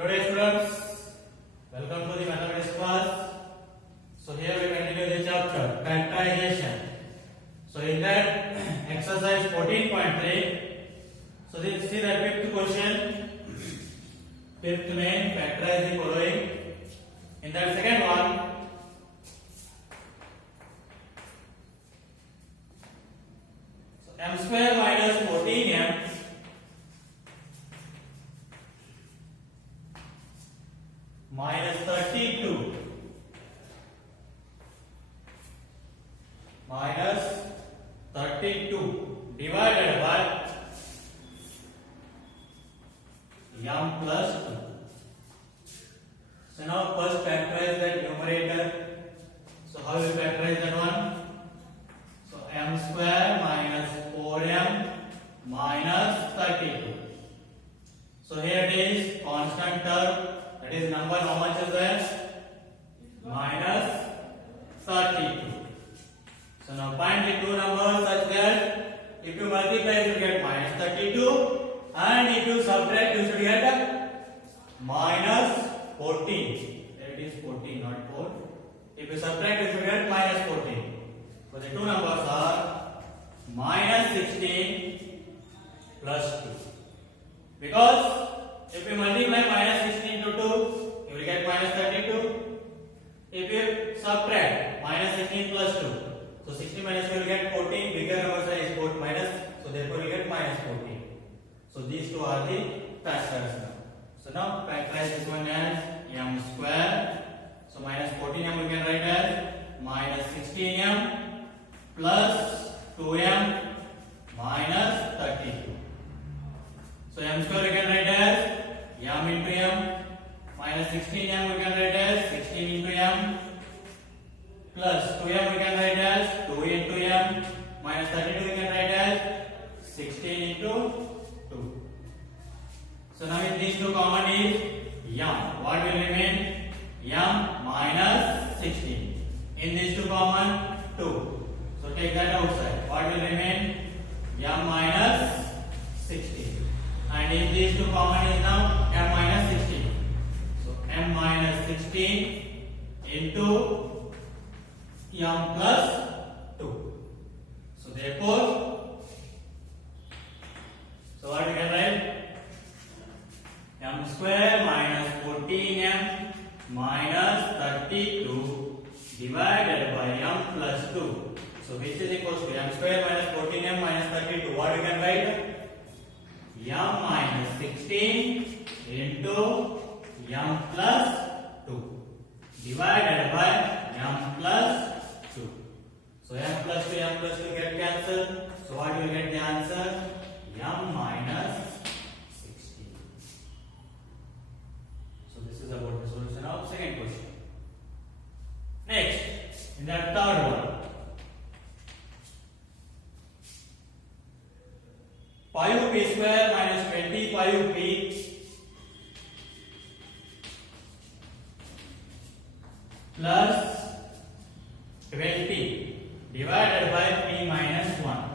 Hello dear students, welcome to the mathematics class. So here we continue the chapter factorization. So in that exercise 14.3, so this is the fifth question. Fifth main, factorize the following. In that second one, so m square minus 14m minus 32 divided by m plus 2. So now first factorize that numerator. So how we factorize that one? So m square minus 4m minus 32. So here it is constant term. That is number, how much is that? Minus 32. So now find the two numbers such that if you multiply you should get minus 32 and if you subtract you should get minus 14. That is 14 not 4. If you subtract you should get minus 14. So the two numbers are minus 16 plus 2. Because if you multiply minus 16 to 2, you will get minus 32. If you subtract minus 16 plus 2, so 16 minus 2 will get 14. Bigger number size is 4 minus, so therefore you will get minus 14. So these two are the factors now. So now factorize this one as m square. So minus 14m we can write as minus 16m plus 2m minus 32. So m square we can write as m into m minus 16m we can write as 16 into m plus 2m we can write as 2 into m minus 32 we can write as 16 into 2. So now if these two common is m, what will remain? M minus 16. In these two common 2. So take that outside. What will remain? M minus 16. And if these two common is now m minus 16. So m minus 16 into m plus 2. So therefore, so what we can write? M square minus 14m minus 32 divided by m plus 2. So which is equals to m square minus 14m minus 32. What we can write? M minus 16 into m plus 2 divided by m plus 2. So m plus 2 get cancelled. So what will get the answer? M minus 16. So this is about the solution of second question. Next, in the third one, 5p square minus 25p plus 20 divided by p minus 1.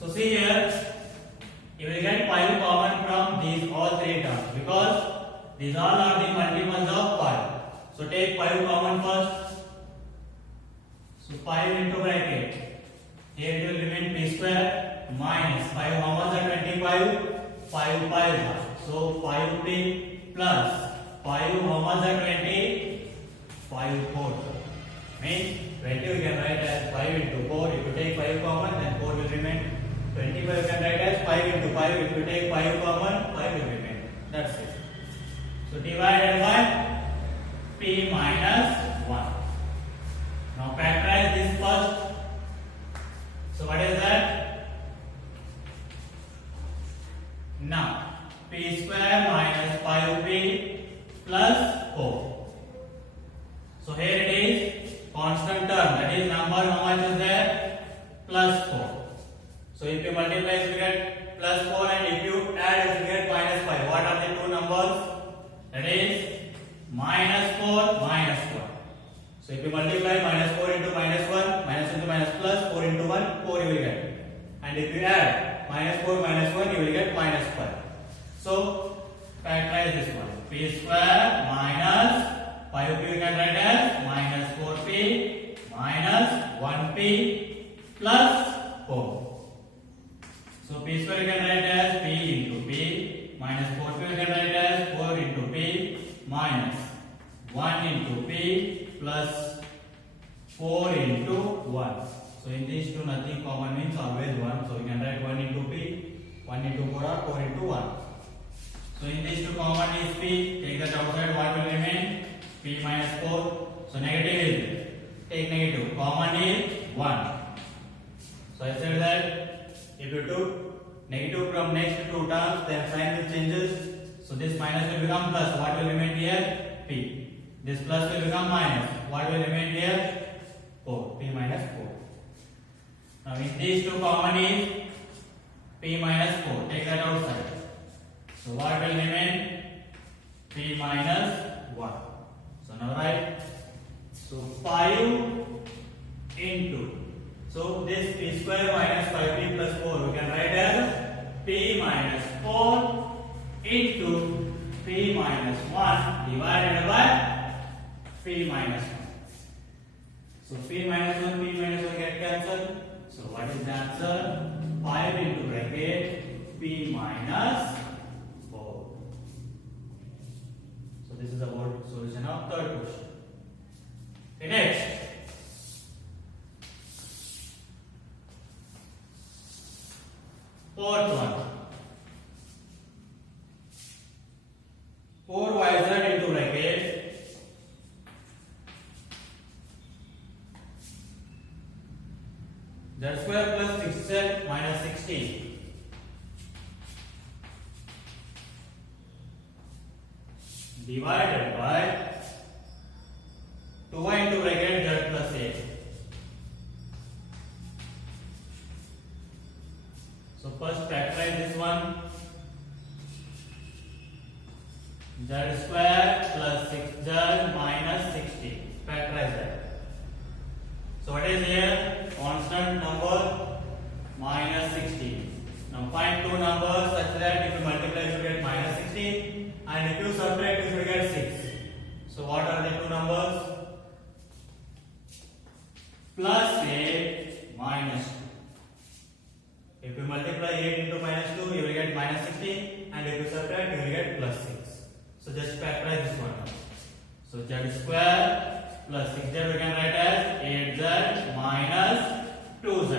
So see here, you will get 5 common from these all three terms because these all are the multiples of 5. So take 5 common first. So 5 into bracket. Here it will remain p square minus 5. How much are 25? 5 5. So 5p plus 5. How much are 20? 5 4. Means 20 we can write as 5 into 4. If you take 5 common, then 4 will remain. 25 we can write as 5 into 5. If you take 5 common, 5 will remain. That's it. So divided by p minus 1. Now factorize this first. So what is that? Now p square minus 5p plus 4. So here it is constant term. That is number, how much is there? Plus 4. So if you multiply you get plus 4 and if you add you get minus 5. What are the two numbers? That is minus 4 minus 4. So if you multiply minus 4 into minus 1, minus into minus plus 4 into 1, 4 you will get. And if you add minus 4 minus 1, you will get minus 5. So factorize this one. P square minus 5p you can write as minus 4p minus 1p plus 4. So p square you can write as p into p minus 4p you can write as 4 into p minus 1 into p plus 4 into 1. So in these two nothing common means always 1. So we can write 1 into p, 1 into 4 or 4 into 1. So in these two common is p. Take that outside, what will remain? P minus 4. So negative is there. Take negative. Common is 1. So I said that if you took negative from next two terms, then sign will changes. So this minus will become plus. What will remain here? P. This plus will become minus. What will remain here? 4. P minus 4. Now in these two common is P minus 4. Take that outside. So what will remain? P minus 1. So now write. So 5 into. So this p square minus 5p plus 4 we can write as p minus 4 into p minus 1 divided by p minus 1. So p minus 1, p minus 1 get cancelled. So what is the answer? 5 into bracket p minus 4. So this is about solution of third question. Okay, next. Fourth one. 4yz into bracket z square plus 6z minus 16 divided by 2y into bracket z plus 8. So first factorize this one. Z square plus 6z minus 16. Factorize that. So what is here? Constant number minus 16. Now find two numbers such that if you multiply you should get minus 16 and if you subtract you should get 6. So what are the two numbers? Plus 8 minus 2. If you multiply 8 into minus 2 you will get minus 16 and if you subtract you will get plus 6. So just factorize this one. So z square plus 6z we can write as 8z minus 2z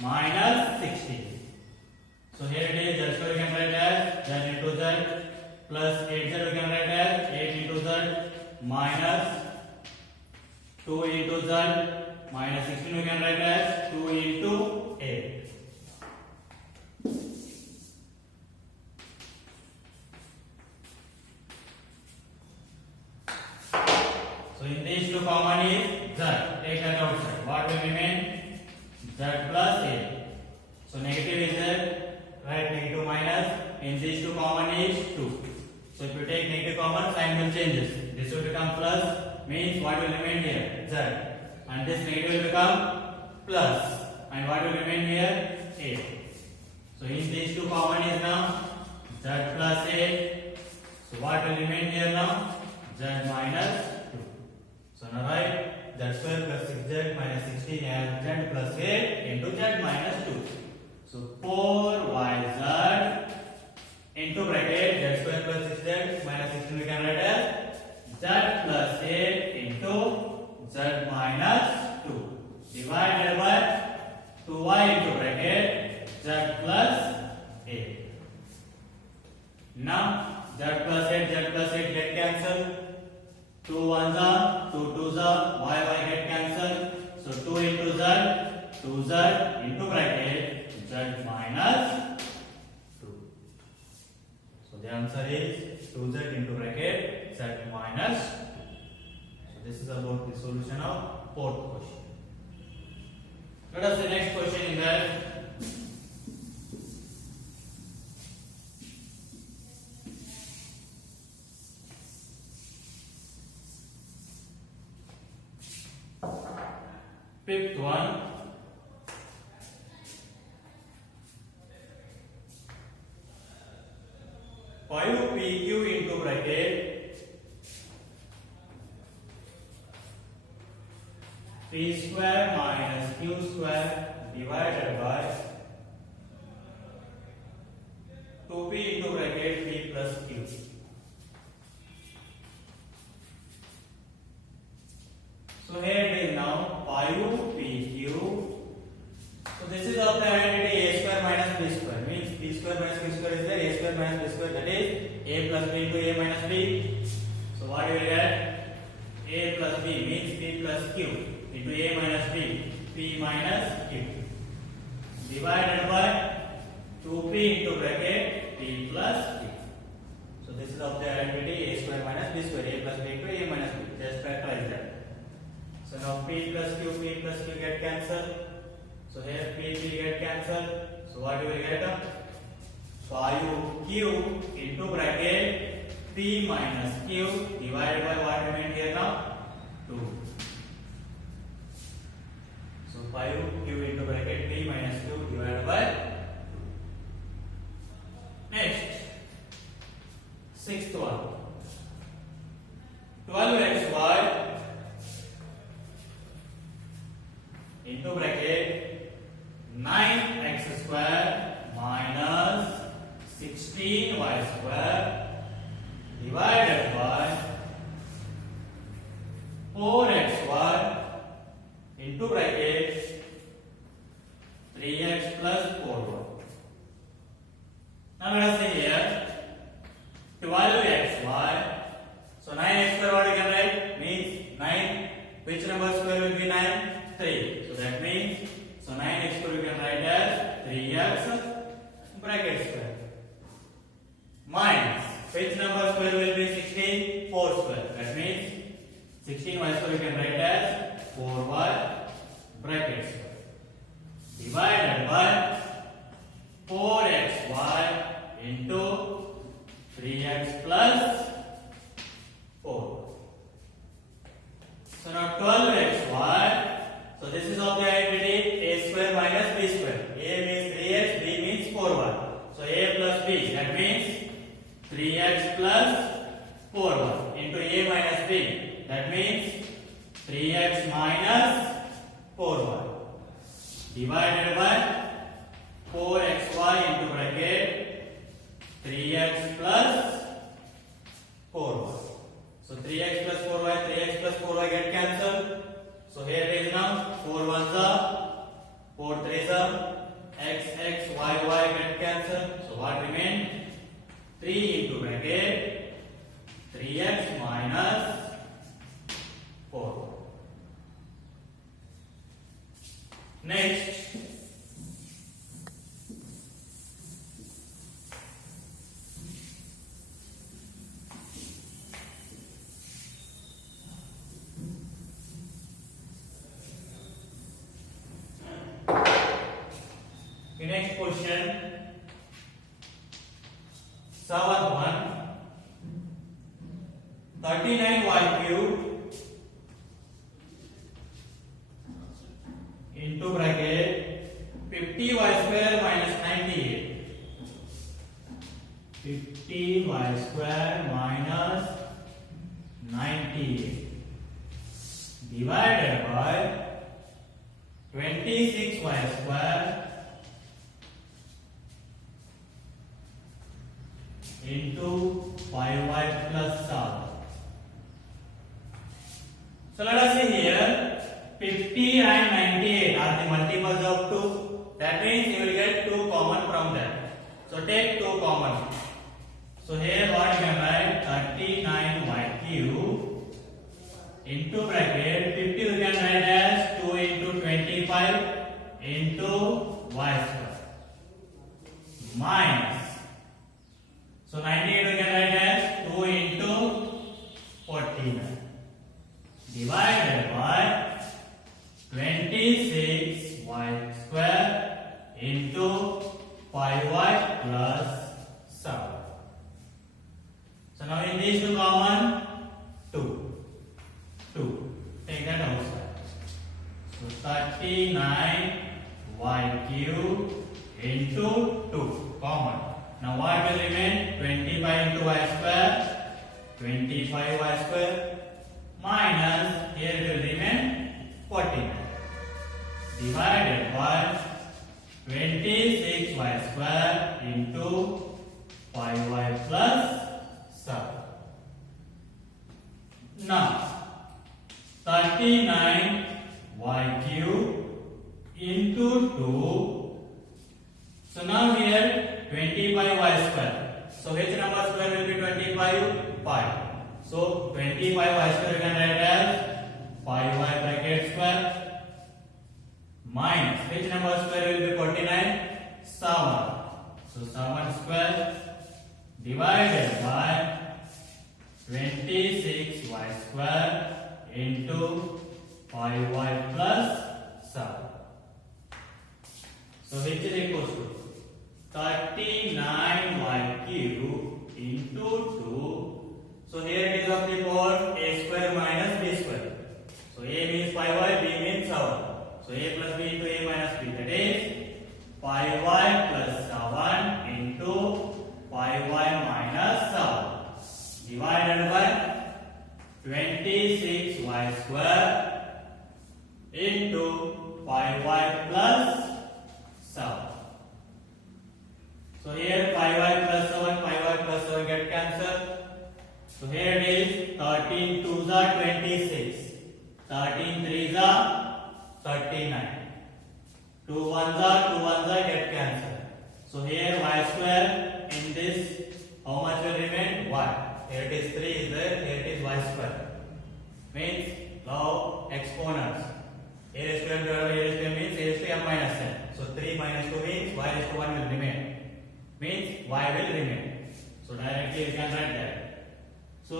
minus 16. So here it is z square we can write as z into z plus 8z we can write as 8 into z minus 2 into z minus 16 we can write as 2 into 8. So in these two common is z. Take that outside. What will remain? Z plus 8. So negative is there. Right, negative minus. In these two common is 2. So if you take negative common, sign will changes. This will become plus. Means what will remain here? Z. And this negative will become plus. And what will remain here? 8. So in these two common is now z plus 8. So what will remain here now? Z minus 2. So now write z square plus 6z minus 16 as z plus 8 into z minus 2. So 4yz into bracket z square plus 6z minus 16 we can write as z plus 8 into z minus 2 divided by 2y into bracket z plus 8. Now z plus 8 get cancelled. 2 ones are 2 twos are y get cancelled. So 2 into z 2z into bracket z minus 2. So the answer is 2z into bracket z minus 2. So this is about the solution of fourth question. Let us see next question in that. Fifth one. p square minus q square divided by 2p into bracket p plus q. So here it is now 5pq. So this is of the identity a square minus b square, means b square minus q square is there, a square minus b square, that is a plus b into a minus b. So what you will get? A plus b means p plus q into a minus b, p minus q, divided by 2p into bracket p plus q. So this is of the identity a square minus b square, a plus b into a minus b. Just factorize that. So now p plus q get cancelled. So here p get cancelled. So what you will get? 5q into bracket p minus q divided by what remained here now? 2. So 5q into bracket p minus q divided by 2. Next, sixth one. 12xy into bracket 9x square minus 16y square divided by 4xy into bracket 3x plus 4y. Now let us see here 12xy. So 9x square what you can write? Means 9. Which number square will be 9? 3. So that means, so 9x square you can write as 3x bracket square. Minus, which number square will be 16? 4 square. That means 16y square you can write as 4y bracket square. Divided by 4xy into 3x plus 4. So now 12xy. So this is of the identity a square minus b square. A means 3x, b means 4y. So a plus b, that means 3x plus 4y into a minus b, that means 3x minus 4y divided by 4xy into bracket 3x plus 4y. So 3x plus 4y get cancelled. So here it is now 4 ones are 4 threes are x, y get cancelled. So what remains? 3 into bracket 3x minus 4. Next, the next question, 7th one, 39y cube into bracket 50y square minus 98. 50y square minus 98 divided by 26y square into 5y plus 7. So let us see here 50 and 98 are the multiples of 2. That means you will get 2 common from them. So take 2 common. So here what you can write 39y cube into bracket 50 you can write as 2 into 25 into y square minus, so 98 we can write as 2 into 49 divided by 26y square into 5y plus 7. So now in these two common 2. Take that outside. So 39y cube into 2 common. Now what will remain? 25 into y square, 25y square minus, here it will remain 49. 39y cube into 2. So now here 25y square. So which number square will be 25? 5. So 25y square we can write as 5y bracket square minus which number square will be 49? 7. So 7 square divided by 26y square into 5y plus 7. So which is equals to 39y cube into 2. So here it is of the power a square minus b square. So a means 5y, b means 7. So a plus b into a minus b, that is 5y plus 7 into 5y minus 7 divided by 26y square into 5y plus 7. So here 5y plus 7, 5y plus 7 get cancelled. So here it is 13 2s are 26, 13 3s are 39, 2 1s are get cancelled. So here y square in this how much will remain? 1. Here it is 3 is there, here it is y square. Means law of exponents. A raised to m divided by a raised to m means a raised to m minus n. So 3 minus 2 means y raised to 1 will remain. Means y will remain. So directly you can write that. So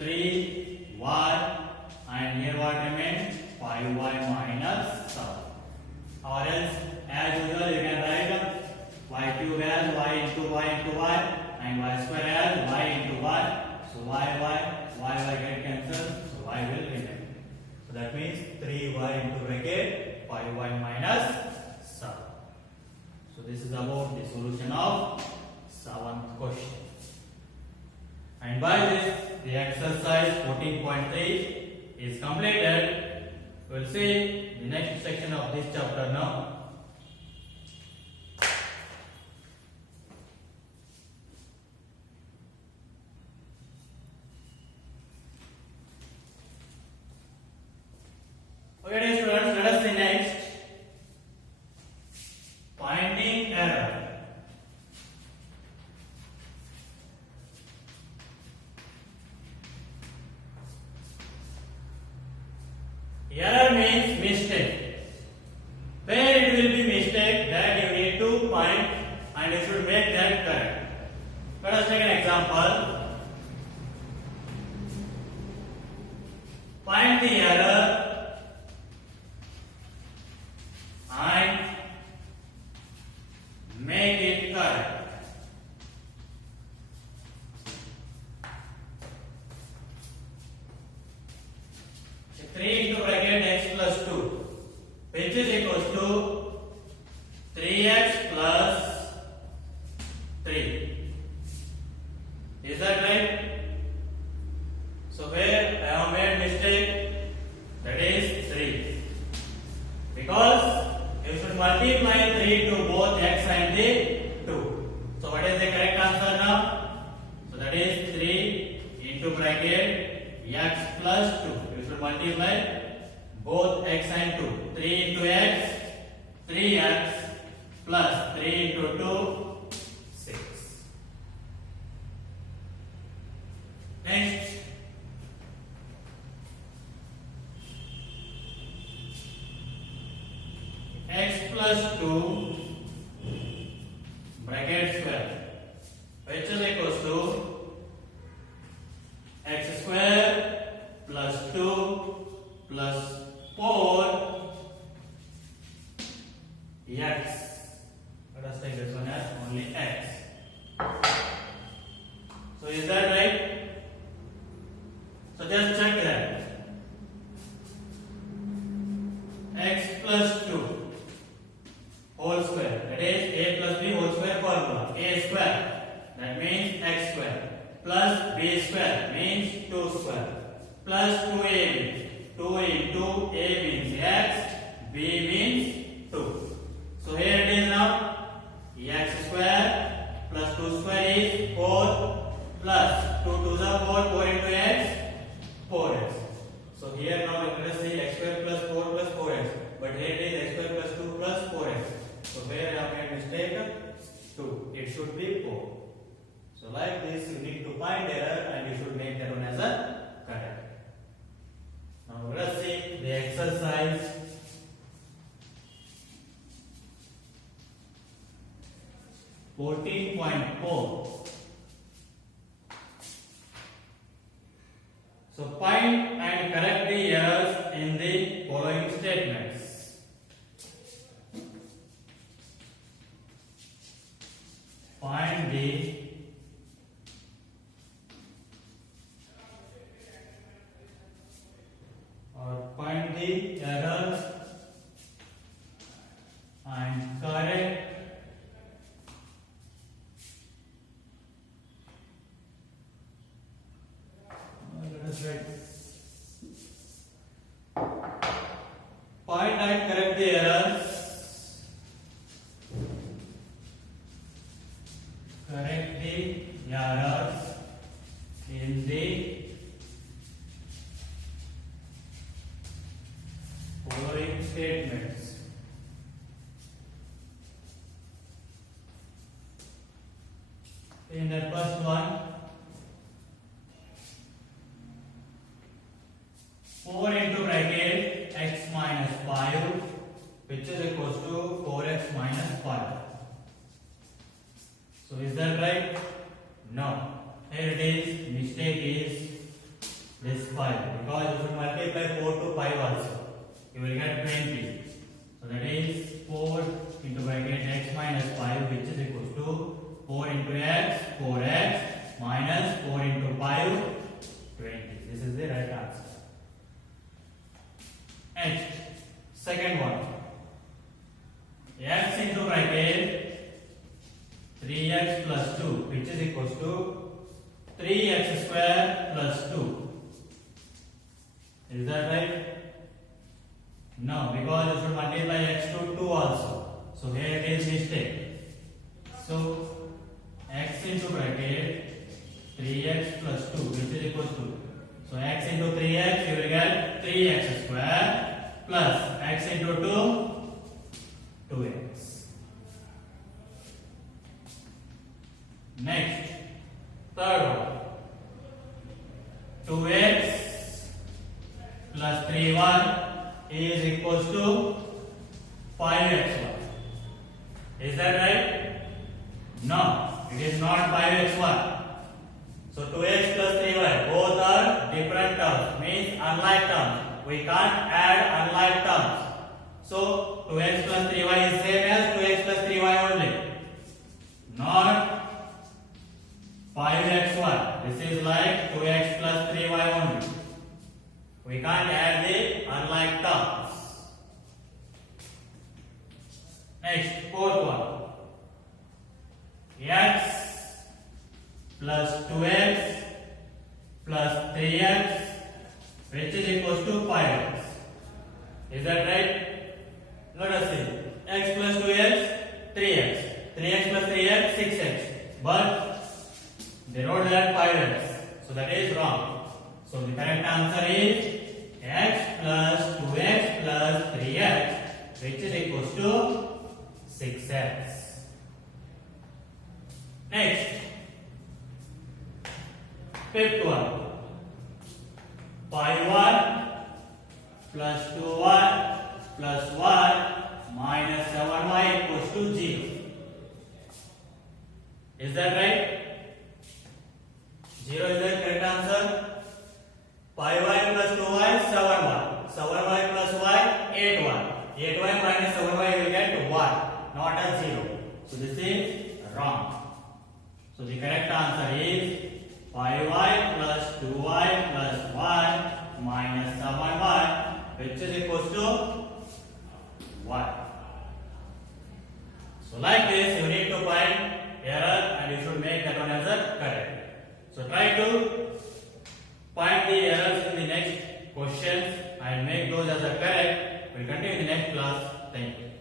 3y and here what remains? 5y minus 7. Or else as usual you can write y cube as y into y and y square as y into y. So y get cancelled. So y will remain. So that means 3y into bracket 5y minus 7. So this is about the solution of 7th question. And by this the exercise 14.3 is completed. We will see the next section of this chapter now. Okay, dear students, let us see next. Finding error. Error means mistake. Where it will be mistake that you need to find and you should make that correct. Let us take an example. Find the error and make it correct. So 3 into bracket x plus 2 which is equals to 3x plus 3. Is that right? So where I have made mistake, that is 3. Because you should multiply 3 to both x and the 2. So what is the correct answer now? So that is 3 into bracket x plus 2. You should multiply both x and 2. 3 into x, 3x plus 3 into 2, 6. Next. X plus 2 bracket square which is equals to x square plus 2 plus 4 x. Let us take this one as only x. So is that right? So just check that. X plus 2 whole square, that is a plus b whole square formula. A square, that means x square, plus b square means 2 square, plus 2ab. 2 into a means x, b means 2. So here it is now x square plus 2 square is 4 plus 2 2s are 4, 4 into x, 4x. exercise 14.4. So find and correct the errors in the following statements. Find the errors and correct Find and correct the errors. Correct the errors in the following statements. In the first one, 4 into bracket x minus 5, which is equals to 4x minus 5. So is that right? No. Here it is, mistake is this 5, because if you multiply 4 to 5 also, you will get 20. So that is 4 into bracket x minus 5, which is equals to 4 into x, 4x, minus 4 into 5, 20. This is the right answer. Next, second one, x into bracket 3x plus 2, which is equals to 3x square plus 2. Is that right? No, because you should multiply x to 2 also. So here it is mistake. So x into bracket 3x plus 2, which is equals to, so x into 3x, you will get 3x square plus x into 2, 2x. Next, third one, 2x plus 3y is equals to 5x1. Is that right? No, it is not 5x1. So 2x plus 3y, both are different terms, means unlike terms. We can't add unlike terms. So 2x plus 3y is same as 2x plus 3y only. Not 5x1. This is like 2x plus 3y only. We can't add the unlike terms. Next, fourth one. X plus 2x plus 3x, which is equals to 5x. Is that right? Let us see. X plus 2x, 3x. 3x plus 3x, 6x. But they wrote that 5x. So that is wrong. So the correct answer is x plus 2x plus 3x, which is equals to 6x. Next, fifth one. 5y plus 2y plus y minus 7y equals to 0. Is that right? 0 is the correct answer. 5y plus 2y, 7y. 7y plus y, 8y. 8y minus 7y you will get y, not a 0. So this is wrong. So the correct answer is 5y plus 2y plus y minus 7y, which is equals to y. So like this, you need to find error and you should make that one as a correct. So try to find the errors in the next questions and make those as a correct. We'll continue in the next class. Thank you.